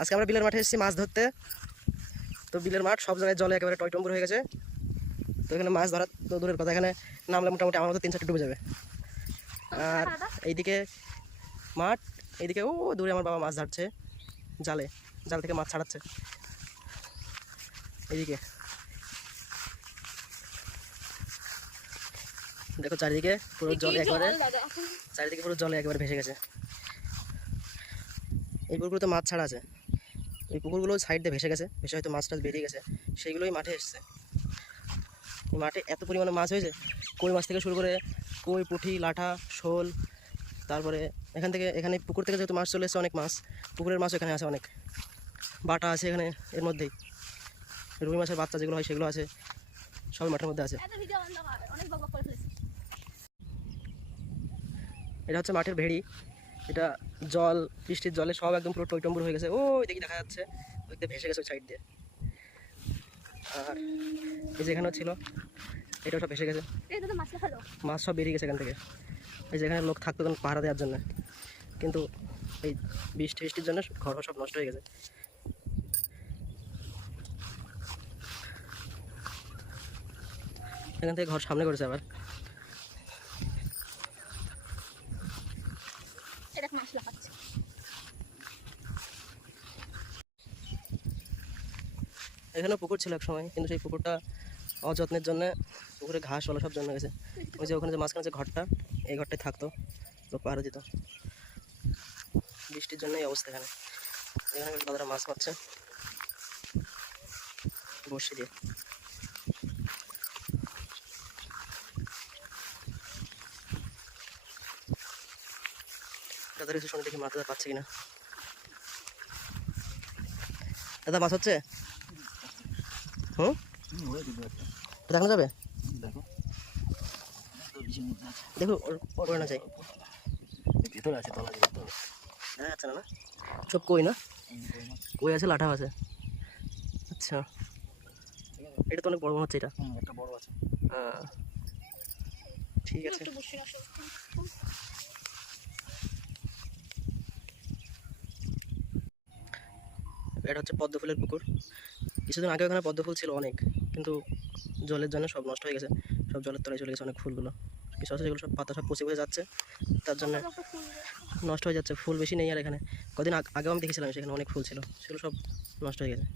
আজকে আমরা বিলের মাঠে এসেছি মাছ ধরতে। তো বিলের মাঠ সব জায়গায় জলে একেবারে টইটম্বুর হয়ে গেছে। তো এখানে মাছ ধরা তো দূরের কথা, এখানে নামলে মোটামুটি আমার মতো 3-4টা ডুবে যাবে। আর এইদিকে মাঠ, এইদিকে ও দূরে আমার বাবা মাছ ধরছে জাল থেকে মাছ ছাড়াচ্ছে। এইদিকে দেখো চারিদিকে পুরো জলে একেবারে ভেসে গেছে। এই পুকুরগুলোতে মাছ ছাড়া আছে, এই পুকুরগুলো সাইড দিয়ে ভেসে গেছে, ভেসে হয়তো মাছ টাছ বেরিয়ে গেছে, সেইগুলোই মাঠে এসছে। মাঠে এত পরিমাণে মাছ হয়েছে, কই মাছ থেকে শুরু করে কই, পুঁটি, লাঠা, শোল, তারপরে এখানে পুকুর থেকে যেহেতু মাছ চলে এসছে, অনেক মাছ, পুকুরের মাছ এখানে আছে, অনেক বাটা আছে এখানে। এর মধ্যেই রুই মাছের বাচ্চা যেগুলো হয় সেগুলো আছে, সব মাঠের মধ্যে আছে। এটা হচ্ছে মাঠের ভেড়ি। এটা জল, বৃষ্টির জলে সব একদম পুরো টইটম্বুর হয়ে গেছে। ওই দেখি দেখা যাচ্ছে, ওই দিকে ভেসে গেছে ওই সাইড দিয়ে। আর এই যে এখানেও ছিল, এটা সব ভেসে গেছে, মাছ সব বেরিয়ে গেছে এখান থেকে। এই যে এখানে লোক থাকতো তখন পাহারা দেওয়ার জন্য, কিন্তু এই বৃষ্টির জন্য ঘর সব নষ্ট হয়ে গেছে। এখান থেকে ঘর সামনে করেছে আবার। এখানেও পুকুর ছিল এক সময়, কিন্তু সেই পুকুরটা অযত্নের জন্য পুকুরে ঘাস ওলা সব জন্মে গেছে। ওই যে ওখানে যে মাঝখানে যে ঘরটা, এই ঘরটায় থাকতো, লোক পাহারা দিত। বৃষ্টির জন্য এই অবস্থা। এখানে দাদারা মাছ মারছে বসে দিয়ে। দাদার কিছু শুনে দেখি মাছ দাদা পাচ্ছে কিনা। দাদা মাছ হচ্ছে? দেখানো যাবে? দেখো ওর না যাই, ভিতরে আছে, তলা দেখা যাচ্ছে না? সব কই না, কই আছে, লাঠাও আছে। আচ্ছা, এটা তো অনেক বড় মনে হচ্ছে। এটা একটা বড় আছে। হ্যাঁ, ঠিক আছে। এটা হচ্ছে পদ্ম ফুলের পুকুর। কিছুদিন আগে ওখানে পদ্ম ফুল ছিল অনেক, কিন্তু জলের জন্য সব নষ্ট হয়ে গেছে, সব জলের তলায় চলে গেছে অনেক ফুলগুলো। কিছু আছে যেগুলো সব পাতা সব পচে পচে যাচ্ছে, তার জন্য নষ্ট হয়ে যাচ্ছে। ফুল বেশি নেই আর এখানে। কদিন আগেও আমি দেখেছিলাম সেখানে অনেক ফুল ছিল, সেগুলো সব নষ্ট হয়ে গেছে।